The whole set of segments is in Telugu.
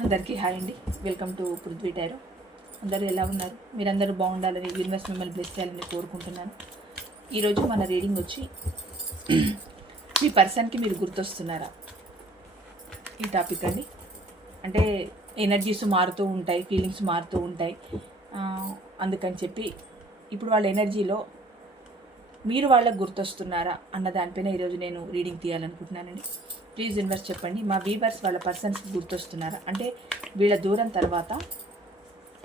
అందరికీ హాయ్ అండి. వెల్కమ్ టు పృథ్వీ టైరో అందరూ ఎలా ఉన్నారు? మీరందరూ బాగుండాలని యూనివర్స్ మిమ్మల్ని బ్లెస్ చేయాలని కోరుకుంటున్నాను. ఈరోజు మన రీడింగ్ వచ్చి మీ పర్సన్కి మీరు గుర్తొస్తున్నారా? ఈ టాపిక్ అండి. అంటే ఎనర్జీస్ మారుతూ ఉంటాయి ఫీలింగ్స్ మారుతూ ఉంటాయి. అందుకని చెప్పి ఇప్పుడు వాళ్ళ ఎనర్జీలో మీరు వాళ్ళకి గుర్తొస్తున్నారా అన్న దానిపైన ఈరోజు నేను రీడింగ్ తీయాలనుకుంటున్నానండి. ప్లీజ్ ఇన్వర్స్ చెప్పండి. మా వీవర్స్ వాళ్ళ పర్సన్స్కి గుర్తొస్తున్నారా? అంటే వీళ్ళ దూరం తర్వాత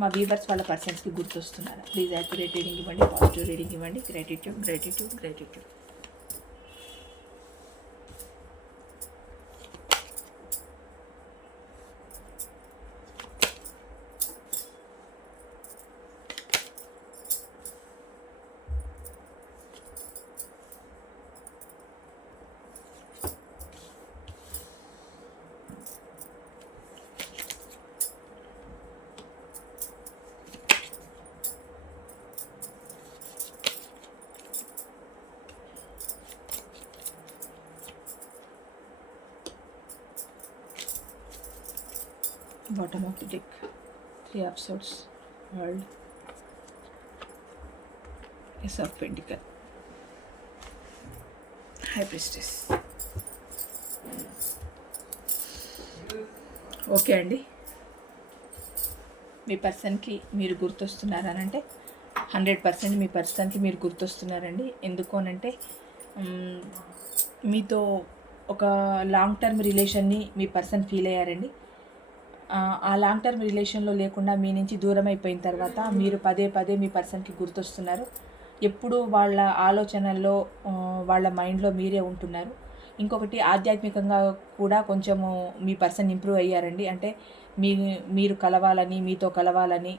మా వీవర్స్ వాళ్ళ పర్సన్స్కి గుర్తొస్తున్నారా? ప్లీజ్ యాక్యురేట్ రీడింగ్ ఇవ్వండి పాజిటివ్ రీడింగ్ ఇవ్వండి. Gratitude gratitude gratitude bottom of the deck. Three of swords world. Ace of pentacle. High priestess. Okay అండి మీ పర్సన్కి మీరు గుర్తొస్తున్నారనంటే హండ్రెడ్ పర్సెంట్ మీ పర్సన్కి మీరు గుర్తొస్తున్నారండి. ఎందుకు అనంటే మీతో ఒక లాంగ్ టర్మ్ రిలేషన్ని మీ పర్సన్ ఫీల్ అయ్యారండి. ఆ, లాంగ్ టర్మ్ రిలేషన్లో లేకుండా మీ నుంచి దూరం అయిపోయిన తర్వాత మీరు పదే పదే మీ పర్సన్కి గుర్తొస్తున్నారు. ఎప్పుడు వాళ్ళ ఆలోచనల్లో వాళ్ళ మైండ్లో మీరే ఉంటున్నారు. ఇంకొకటి ఆధ్యాత్మికంగా కూడా కొంచెము మీ పర్సన్ ఇంప్రూవ్ అయ్యారండి. అంటే మీ మీరు కలవాలని మీతో కలవాలని.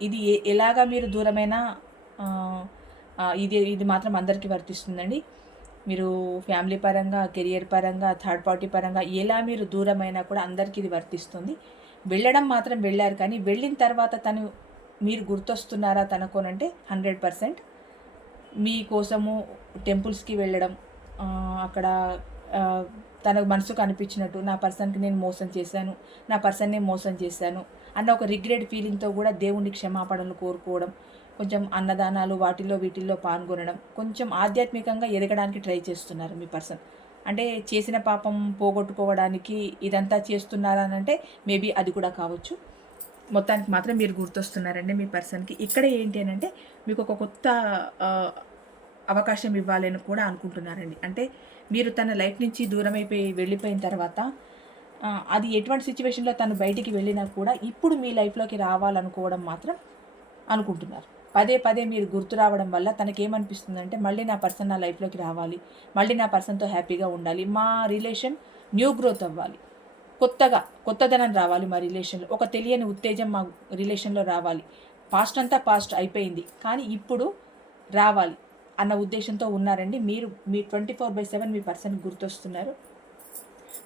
ఇది ఏ ఎలాగా మీరు దూరమైనా ఇది ఇది మాత్రం అందరికీ వర్తిస్తుందండి. మీరు ఫ్యామిలీ పరంగా కెరియర్ పరంగా థర్డ్ పార్టీ పరంగా ఎలా మీరు దూరమైనా కూడా అందరికీ ఇది వర్తిస్తుంది. వెళ్ళడం మాత్రం వెళ్ళారు కానీ వెళ్ళిన తర్వాత తను మీరు గుర్తొస్తున్నారా తనకోనంటే హండ్రెడ్ పర్సెంట్. మీకోసము టెంపుల్స్కి వెళ్ళడం అక్కడ తన మనసుకు అనిపించినట్టు నా పర్సన్కి నేను మోసం చేశాను నా పర్సన్ని మోసం చేశాను అన్న ఒక రిగ్రెట్ ఫీలింగ్తో కూడా దేవుణ్ణి క్షమాపణలు కోరుకోవడం కొంచెం అన్నదానాలు వాటిల్లో వీటిల్లో పాల్గొనడం కొంచెం ఆధ్యాత్మికంగా ఎదగడానికి ట్రై చేస్తున్నారు మీ పర్సన్. అంటే చేసిన పాపం పోగొట్టుకోవడానికి ఇదంతా చేస్తున్నారనంటే అంటే మేబీ అది కూడా కావచ్చు. మొత్తానికి మాత్రం మీరు గుర్తొస్తున్నారండి మీ పర్సన్కి. ఇక్కడ ఏంటి అని అంటే మీకు ఒక కొత్త అవకాశం ఇవ్వాలని కూడా అనుకుంటున్నారండి. అంటే మీరు తన లైఫ్ నుంచి దూరం అయిపోయి వెళ్ళిపోయిన తర్వాత అది ఎటువంటి సిచ్యువేషన్లో తను బయటికి వెళ్ళినా కూడా ఇప్పుడు మీ లైఫ్లోకి రావాలనుకోవడం మాత్రం అనుకుంటున్నారు. పదే పదే మీరు గుర్తు రావడం వల్ల తనకేమనిపిస్తుందంటే మళ్ళీ నా పర్సన్ నా లైఫ్లోకి రావాలి. మళ్ళీ నా పర్సన్తో హ్యాపీగా ఉండాలి. మా రిలేషన్ న్యూ గ్రోత్ అవ్వాలి. కొత్తగా కొత్తదనం రావాలి మా రిలేషన్లో. ఒక తెలియని ఉత్తేజం మా రిలేషన్లో రావాలి. పాస్ట్ అంతా పాస్ట్ అయిపోయింది. కానీ ఇప్పుడు రావాలి అన్న ఉద్దేశంతో ఉన్నారండి. మీరు మీ ట్వంటీ ఫోర్ బై సెవెన్ మీ పర్సన్ గుర్తొస్తున్నారు.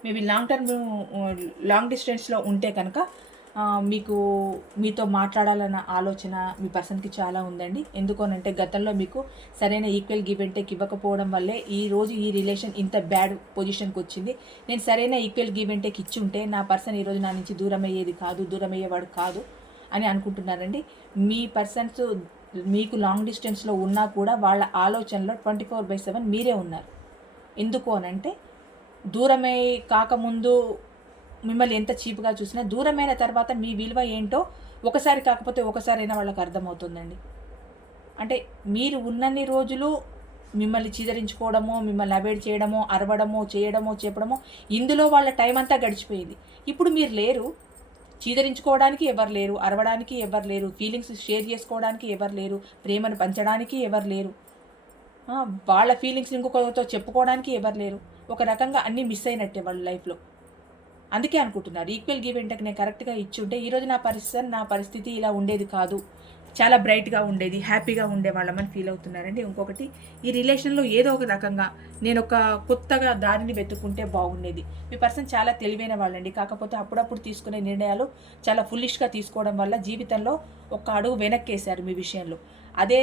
మేబీ లాంగ్ టర్మ్ లాంగ్ డిస్టెన్స్లో ఉంటే కనుక మీకు మీతో మాట్లాడాలన్న ఆలోచన మీ పర్సన్కి చాలా ఉందండి. ఎందుకోనంటే గతంలో మీకు సరైన ఈక్వల్ గివ్ అండ్ టేక్ ఇవ్వకపోవడం వల్లే ఈ రోజు ఈ రిలేషన్ ఇంత బ్యాడ్ పొజిషన్కి వచ్చింది. నేను సరైన ఈక్వల్ గివ్ అండ్ టేక్ ఇచ్చి ఉంటే నా పర్సన్ ఈరోజు నా నుంచి దూరం అయ్యేది కాదు దూరం అయ్యేవాడు కాదు అని అనుకుంటున్నారండి. మీ పర్సన్స్ మీకు లాంగ్ డిస్టెన్స్లో ఉన్నా కూడా వాళ్ళ ఆలోచనలో ట్వంటీ ఫోర్ బై సెవెన్ మీరే ఉన్నారు. ఎందుకు అనంటే దూరమై కాకముందు మిమ్మల్ని ఎంత చీప్గా చూసినా దూరమైన తర్వాత మీ విలువ ఏంటో ఒకసారి కాకపోతే ఒకసారైనా వాళ్ళకి అర్థమవుతుందండి. అంటే మీరు ఉన్నన్ని రోజులు మిమ్మల్ని చీదరించుకోవడమో మిమ్మల్ని అవాయిడ్ చేయడమో అరవడమో చేయడమో చెప్పడమో ఇందులో వాళ్ళ టైం అంతా గడిచిపోయింది. ఇప్పుడు మీరు లేరు. చీదరించుకోవడానికి ఎవరు లేరు అరవడానికి ఎవరు లేరు ఫీలింగ్స్ షేర్ చేసుకోవడానికి ఎవరు లేరు ప్రేమను పంచడానికి ఎవరు లేరు. వాళ్ళ ఫీలింగ్స్ ఇంకొకరితో చెప్పుకోవడానికి ఎవరు లేరు. ఒక రకంగా అన్నీ మిస్ అయినట్టే వాళ్ళ లైఫ్లో. అందుకే అనుకుంటున్నారు. ఈక్వల్ గివ్ ఇంటకి నేను కరెక్ట్గా ఇచ్చి ఉంటే ఈరోజు నా పరిస్థితి నా పరిస్థితి ఇలా ఉండేది కాదు. చాలా బ్రైట్గా ఉండేది హ్యాపీగా ఉండేవాళ్ళమని ఫీల్ అవుతున్నారండి. ఇంకొకటి ఈ రిలేషన్లో ఏదో ఒక రకంగా నేను ఒక కొత్తగా దారిని వెతుక్కుంటే బాగుండేది. మీ పర్సన్ చాలా తెలివైన వాళ్ళండి. కాకపోతే అప్పుడప్పుడు తీసుకునే నిర్ణయాలు చాలా ఫుల్లిష్గా తీసుకోవడం వల్ల జీవితంలో ఒక అడుగు వెనక్కేశారు మీ విషయంలో. అదే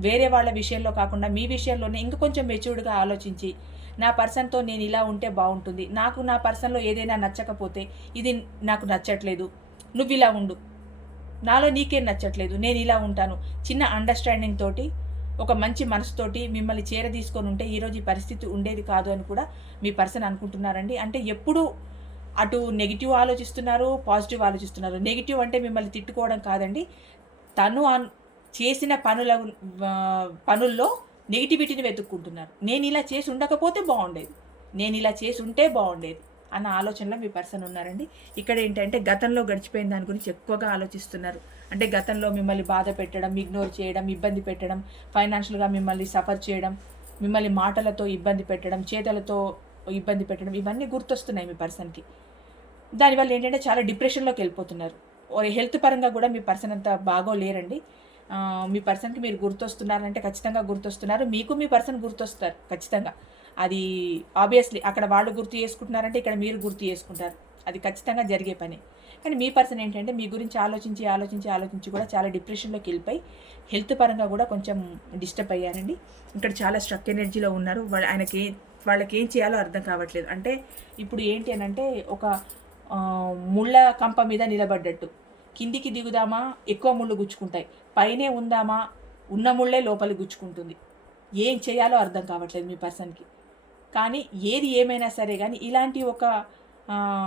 వేరే వాళ్ళ విషయంలో కాకుండా మీ విషయంలోనే ఇంక కొంచెం మెచ్యూర్డ్గా ఆలోచించి నా పర్సన్తో నేను ఇలా ఉంటే బాగుంటుంది నాకు నా పర్సన్లో ఏదైనా నచ్చకపోతే ఇది నాకు నచ్చట్లేదు నువ్వు ఇలా ఉండు నాలో నీకేం నచ్చట్లేదు నేను ఇలా ఉంటాను చిన్న అండర్స్టాండింగ్ తోటి ఒక మంచి మనసుతోటి మిమ్మల్ని చేర తీసుకొని ఉంటే ఈరోజు ఈ పరిస్థితి ఉండేది కాదు అని కూడా మీ పర్సన్ అనుకుంటున్నారండి. అంటే ఎప్పుడు అటు నెగిటివ్ ఆలోచిస్తున్నారు పాజిటివ్ ఆలోచిస్తున్నారు. నెగిటివ్ అంటే మిమ్మల్ని తిట్టుకోవడం కాదండి తను చేసిన పనుల పనుల్లో నెగిటివిటీని వెతుక్కుంటున్నారు. నేను ఇలా చేసి ఉండకపోతే బాగుండేది. నేను ఇలా చేసి ఉంటే బాగుండేది అన్న ఆలోచనలో మీ పర్సన్ ఉన్నారండి. ఇక్కడ ఏంటంటే గతంలో గడిచిపోయిన దాని గురించి ఎక్కువగా ఆలోచిస్తున్నారు. అంటే గతంలో మిమ్మల్ని బాధ పెట్టడం ఇగ్నోర్ చేయడం ఇబ్బంది పెట్టడం ఫైనాన్షియల్గా మిమ్మల్ని సఫర్ చేయడం మిమ్మల్ని మాటలతో ఇబ్బంది పెట్టడం చేతలతో ఇబ్బంది పెట్టడం ఇవన్నీ గుర్తొస్తున్నాయి మీ పర్సన్కి దానివల్ల ఏంటంటే చాలా డిప్రెషన్లోకి వెళ్ళిపోతున్నారు. హెల్త్ పరంగా కూడా మీ పర్సన్ అంత బాగోలేరండి. మీ పర్సన్కి మీరు గుర్తొస్తున్నారంటే ఖచ్చితంగా గుర్తొస్తున్నారు. మీకు మీ పర్సన్ గుర్తొస్తారు ఖచ్చితంగా. అది ఆబ్వియస్లీ అక్కడ వాళ్ళు గుర్తు చేసుకుంటున్నారంటే ఇక్కడ మీరు గుర్తు చేసుకుంటారు. అది ఖచ్చితంగా జరిగే పని. కానీ మీ పర్సన్ ఏంటంటే మీ గురించి ఆలోచించి ఆలోచించి ఆలోచించి కూడా చాలా డిప్రెషన్లోకి వెళ్ళిపోయి హెల్త్ పరంగా కూడా కొంచెం డిస్టర్బ్ అయ్యారండి. ఇక్కడ చాలా స్ట్రక్ ఎనర్జీలో ఉన్నారు. వాళ్ళ ఆయనకి వాళ్ళకి ఏం చేయాలో అర్థం కావట్లేదు. అంటే ఇప్పుడు ఏంటి అని అంటే ఒక ముళ్ళ కంప మీద నిలబడ్డట్టు. కిందికి దిగుదామా? ఎక్కువ ముళ్ళు గుచ్చుకుంటాయి. పైనే ఉందామా? ఉన్న ముళ్ళే లోపలి గుచ్చుకుంటుంది. ఏం చేయాలో అర్థం కావట్లేదు మీ పర్సన్కి. కానీ ఏది ఏమైనా సరే కానీ ఇలాంటి ఒక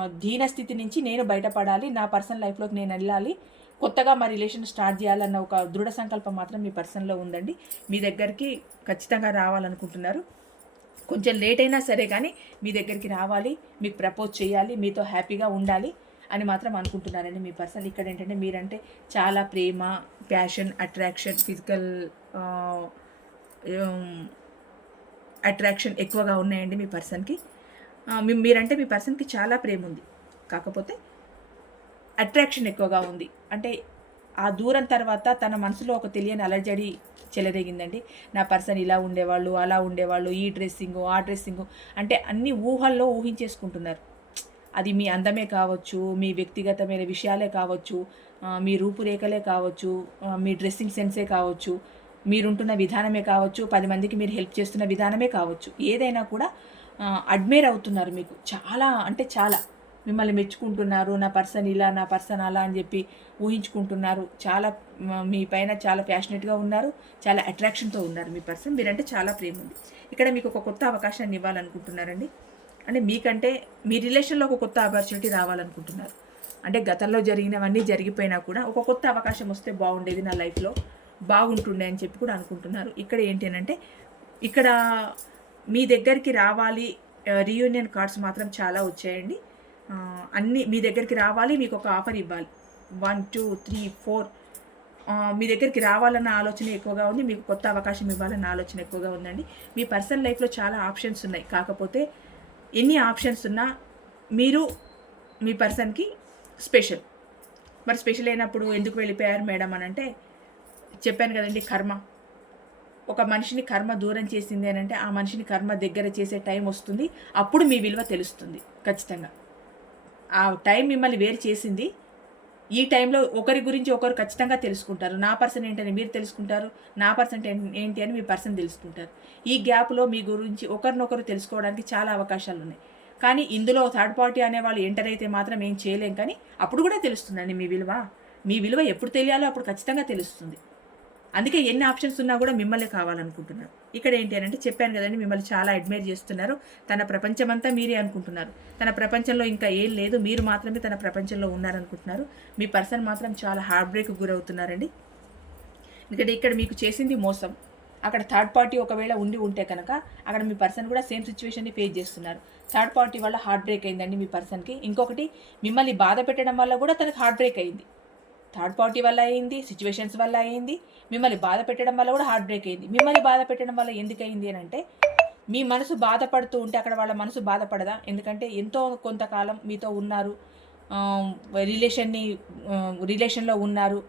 దీనస్థితి నుంచి నేను బయటపడాలి. నా పర్సన్ లైఫ్లోకి నేను వెళ్ళాలి. కొత్తగా మా రిలేషన్ స్టార్ట్ చేయాలన్న ఒక దృఢ సంకల్పం మాత్రం మీ పర్సన్లో ఉందండి. మీ దగ్గరికి ఖచ్చితంగా రావాలనుకుంటున్నారు. కొంచెం లేట్ అయినా సరే కానీ మీ దగ్గరికి రావాలి. మీకు ప్రపోజ్ చేయాలి. మీతో హ్యాపీగా ఉండాలి. అని మాత్రం అనుకుంటున్నారండి మీ పర్సన్. ఇక్కడ ఏంటంటే మీరంటే చాలా ప్రేమ ప్యాషన్ అట్రాక్షన్ ఫిజికల్ అట్రాక్షన్ ఎక్కువగా ఉన్నాయండి మీ పర్సన్కి. మీ- మీరంటే మీ పర్సన్కి చాలా ప్రేమ ఉంది కాకపోతే అట్రాక్షన్ ఎక్కువగా ఉంది. అంటే ఆ దూరం తర్వాత తన మనసులో ఒక తెలియని అలజడి చెలరేగిందండి. నా పర్సన్ ఇలా ఉండేవాళ్ళు అలా ఉండేవాళ్ళు ఈ డ్రెస్సింగ్ ఆ డ్రెస్సింగ్ అంటే అన్ని ఊహల్లో ఊహించేసుకుంటున్నారు. అది మీ అందమే కావచ్చు మీ వ్యక్తిగతమైన విషయాలే కావచ్చు మీ రూపురేఖలే కావచ్చు మీ డ్రెస్సింగ్ సెన్సే కావచ్చు మీరుంటున్న విధానమే కావచ్చు పది మందికి మీరు హెల్ప్ చేస్తున్న విధానమే కావచ్చు. ఏదైనా కూడా అడ్మైర్ అవుతున్నారు మీకు. చాలా అంటే చాలా. మిమ్మల్ని మెచ్చుకుంటున్నారు నా పర్సన్ ఇలా నా పర్సన్ అలా అని చెప్పి ఊహించుకుంటున్నారు. చాలా మీ పైన చాలా ప్యాషనెట్గా ఉన్నారు చాలా అట్రాక్షన్తో ఉన్నారు మీ పర్సన్. మీరంటే చాలా ప్రేమ ఉంది ఇక్కడ మీకు ఒక కొత్త అవకాశాన్ని ఇవ్వాలనుకుంటున్నారండి. అంటే మీకంటే మీ రిలేషన్లో ఒక కొత్త ఆపర్చునిటీ రావాలనుకుంటున్నారు. అంటే గతంలో జరిగినవన్నీ జరిగిపోయినా కూడా ఒక కొత్త అవకాశం వస్తే బాగుండేది నా లైఫ్లో బాగుంటుండే అని చెప్పి కూడా అనుకుంటున్నారు. ఇక్కడ ఏంటి అని అంటే ఇక్కడ మీ దగ్గరికి రావాలి రీయూనియన్ కార్డ్స్ మాత్రం చాలా వచ్చాయండి. అన్ని మీ దగ్గరికి రావాలి మీకు ఒక ఆఫర్ ఇవ్వాలి. వన్ టూ త్రీ ఫోర్ మీ దగ్గరికి రావాలన్న ఆలోచన ఎక్కువగా ఉంది మీకు కొత్త అవకాశం ఇవ్వాలన్న ఆలోచన ఎక్కువగా ఉందండి. మీ పర్సనల్ లైఫ్లో చాలా ఆప్షన్స్ ఉన్నాయి. కాకపోతే ఎన్ని ఆప్షన్స్ ఉన్నా మీరు మీ పర్సన్కి స్పెషల్. మరి స్పెషల్ అయినప్పుడు ఎందుకు వెళ్ళిపోయారు మేడం అని అంటే చెప్పాను కదండి కర్మ. ఒక మనిషిని కర్మ దూరం చేసింది అని అంటే ఆ మనిషిని కర్మ దగ్గర చేసే టైం వస్తుంది. అప్పుడు మీ విలువ తెలుస్తుంది ఖచ్చితంగా. ఆ టైం మిమ్మల్ని వేరు చేసింది. ఈ టైంలో ఒకరి గురించి ఒకరు ఖచ్చితంగా తెలుసుకుంటారు. నా పర్సన్ ఏంటని మీరు తెలుసుకుంటారు. నా పర్సన్ ఏంటి అని మీ పర్సన్ తెలుసుకుంటారు. ఈ గ్యాప్లో మీ గురించి ఒకరినొకరు తెలుసుకోవడానికి చాలా అవకాశాలు ఉన్నాయి. కానీ ఇందులో థర్డ్ పార్టీ అనే వాళ్ళు ఎంటర్ అయితే మాత్రం ఏం చేయలేం. కానీ అప్పుడు కూడా తెలుస్తుందండి మీ విలువ. మీ విలువ ఎప్పుడు తెలియాలో అప్పుడు ఖచ్చితంగా తెలుస్తుంది. అందుకే ఎన్ని ఆప్షన్స్ ఉన్నా కూడా మిమ్మల్ని కావాలనుకుంటున్నారు. ఇక్కడ ఏంటి అని అంటే చెప్పాను కదండి మిమ్మల్ని చాలా అడ్మైర్ చేస్తున్నారు. తన ప్రపంచమంతా మీరే అనుకుంటున్నారు. తన ప్రపంచంలో ఇంకా ఏం లేదు మీరు మాత్రమే తన ప్రపంచంలో ఉన్నారనుకుంటున్నారు. మీ పర్సన్ మాత్రం చాలా హార్ట్ బ్రేక్ గురవుతున్నారండి. ఎందుకంటే ఇక్కడ మీకు చేసింది మోసం. అక్కడ థర్డ్ పార్టీ ఒకవేళ ఉండి ఉంటే కనుక అక్కడ మీ పర్సన్ కూడా సేమ్ సిచ్యువేషన్ని ఫేస్ చేస్తున్నారు. థర్డ్ పార్టీ వల్ల హార్ట్ బ్రేక్ అయిందండి మీ పర్సన్కి. ఇంకొకటి మిమ్మల్ని బాధ పెట్టడం వల్ల కూడా తనకి హార్ట్ బ్రేక్ అయింది. థర్డ్ పార్టీ వల్ల అయింది సిచ్యువేషన్స్ వల్ల అయింది. మిమ్మల్ని బాధ పెట్టడం వల్ల కూడా హార్ట్ బ్రేక్ అయింది. మిమ్మల్ని బాధ పెట్టడం వల్ల ఎందుకు అయింది అని అంటే మీ మనసు బాధపడుతూ ఉంటే అక్కడ వాళ్ళ మనసు బాధపడదా? ఎందుకంటే ఎంతో కొంతకాలం మీతో ఉన్నారు. రిలేషన్ని రిలేషన్లో ఉన్నారు.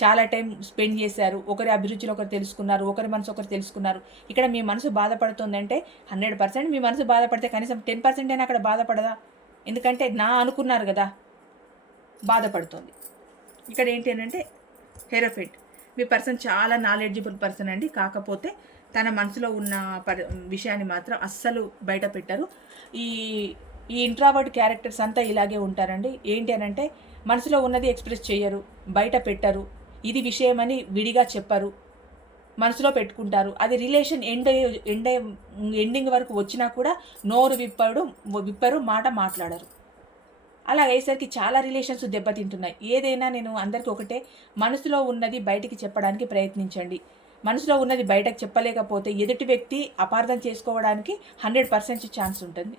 చాలా టైం స్పెండ్ చేశారు. ఒకరి అభిరుచులు ఒకరు తెలుసుకున్నారు. ఒకరి మనసు ఒకరు తెలుసుకున్నారు. ఇక్కడ మీ మనసు బాధపడుతుందంటే హండ్రెడ్ పర్సెంట్ మీ మనసు బాధపడితే కనీసం టెన్ పర్సెంట్ అయినా అక్కడ బాధపడదా? ఎందుకంటే నా అనుకున్నారు కదా బాధపడుతుంది. ఇక్కడ ఏంటి అని అంటే హెరోఫెట్. మీ పర్సన్ చాలా నాలెడ్జిబుల్ పర్సన్ అండి. కాకపోతే తన మనసులో ఉన్న పరి విషయాన్ని మాత్రం అస్సలు బయట పెట్టరు. ఈ ఈ ఇంట్రావర్ట్ క్యారెక్టర్స్ అంతా ఇలాగే ఉంటారండి. ఏంటి అని అంటే మనసులో ఉన్నది ఎక్స్ప్రెస్ చేయరు బయట పెట్టరు. ఇది విషయమని విడిగా చెప్పరు. మనసులో పెట్టుకుంటారు. అది రిలేషన్ ఎండ్ ఎండ్ ఎండింగ్ వరకు వచ్చినా కూడా నోరు విప్పడు విప్పరు మాట మాట్లాడరు. అలా అయ్యేసరికి చాలా రిలేషన్స్ దెబ్బతింటున్నాయి. ఏదైనా నేను అందరికీ ఒకటే మనసులో ఉన్నది బయటికి చెప్పడానికి ప్రయత్నించండి. మనసులో ఉన్నది బయటకు చెప్పలేకపోతే ఎదుటి వ్యక్తి అపార్థం చేసుకోవడానికి హండ్రెడ్ పర్సెంట్ ఛాన్స్ ఉంటుంది.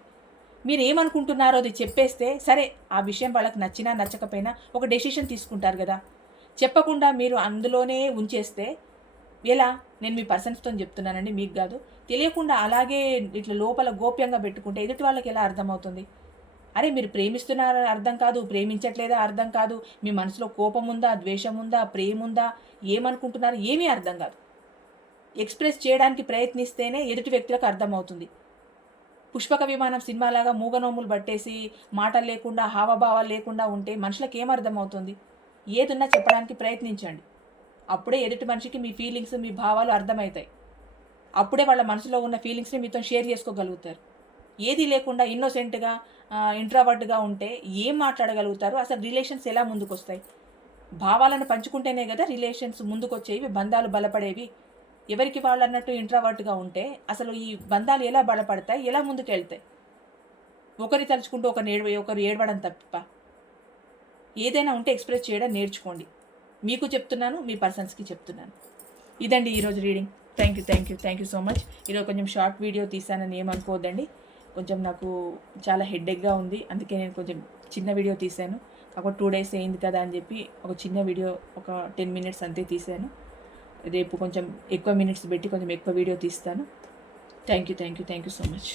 మీరు ఏమనుకుంటున్నారో అది చెప్పేస్తే సరే ఆ విషయం వాళ్ళకి నచ్చినా నచ్చకపోయినా ఒక డెసిషన్ తీసుకుంటారు కదా. చెప్పకుండా మీరు అందులోనే ఉంచేస్తే ఎలా? నేను మీ పర్సన్స్తో చెప్తున్నానండి మీకు కాదు. తెలియకుండా అలాగే ఇట్లా లోపల గోప్యంగా పెట్టుకుంటే ఎదుటి వాళ్ళకి ఎలా అర్థమవుతుంది? అరే మీరు ప్రేమిస్తున్నారని అర్థం కాదు ప్రేమించట్లేదా అర్థం కాదు మీ మనసులో కోపం ఉందా ద్వేషం ఉందా ప్రేమ ఉందా ఏమనుకుంటున్నారు ఏమీ అర్థం కాదు. ఎక్స్ప్రెస్ చేయడానికి ప్రయత్నిస్తేనే ఎదుటి వ్యక్తులకు అర్థమవుతుంది. పుష్పక విమానం సినిమాలాగా మూగనోములు పట్టేసి మాటలు లేకుండా హావభావాలు లేకుండా ఉంటే మనుషులకు ఏమర్థమవుతుంది అర్థమవుతుంది? ఏదున్నా చెప్పడానికి ప్రయత్నించండి. అప్పుడే ఎదుటి మనిషికి మీ ఫీలింగ్స్ మీ భావాలు అర్థమవుతాయి. అప్పుడే వాళ్ళ మనసులో ఉన్న ఫీలింగ్స్ని మీతో షేర్ చేసుకోగలుగుతారు. ఏది లేకుండా ఇన్నోసెంట్గా ఇంట్రావర్ట్గా ఉంటే ఏం మాట్లాడగలుగుతారు? అసలు రిలేషన్స్ ఎలా ముందుకు వస్తాయి భావాలను పంచుకుంటేనే కదా రిలేషన్స్ ముందుకు వచ్చేవి బంధాలు బలపడేవి. ఎవరికి వాళ్ళు అన్నట్టు ఇంట్రావర్ట్గా ఉంటే అసలు ఈ బంధాలు ఎలా బలపడతాయి? ఎలా ముందుకు వెళ్తాయి ఒకరి తలుచుకుంటూ ఒకరు ఏడవ ఒకరు ఏడవడం తప్ప. ఏదైనా ఉంటే ఎక్స్ప్రెస్ చేయడం నేర్చుకోండి. మీకు చెప్తున్నాను మీ పర్సన్స్కి చెప్తున్నాను. ఇదండి ఈరోజు reading thank you thank you thank you so much ఈరోజు కొంచెం షార్ట్ వీడియో తీసానని ఏమనుకోవద్దండి. కొంచెం నాకు చాలా హెడ్ఏక్గా ఉంది. అందుకే నేను కొంచెం చిన్న వీడియో తీశాను. కాకపోతే టూ డేస్ అయింది కదా అని చెప్పి ఒక చిన్న వీడియో ఒక టెన్ మినిట్స్ అంతే తీశాను. రేపు కొంచెం ఎక్కువ మినిట్స్ పెట్టి కొంచెం ఎక్కువ వీడియో తీస్తాను. Thank you thank you thank you so much.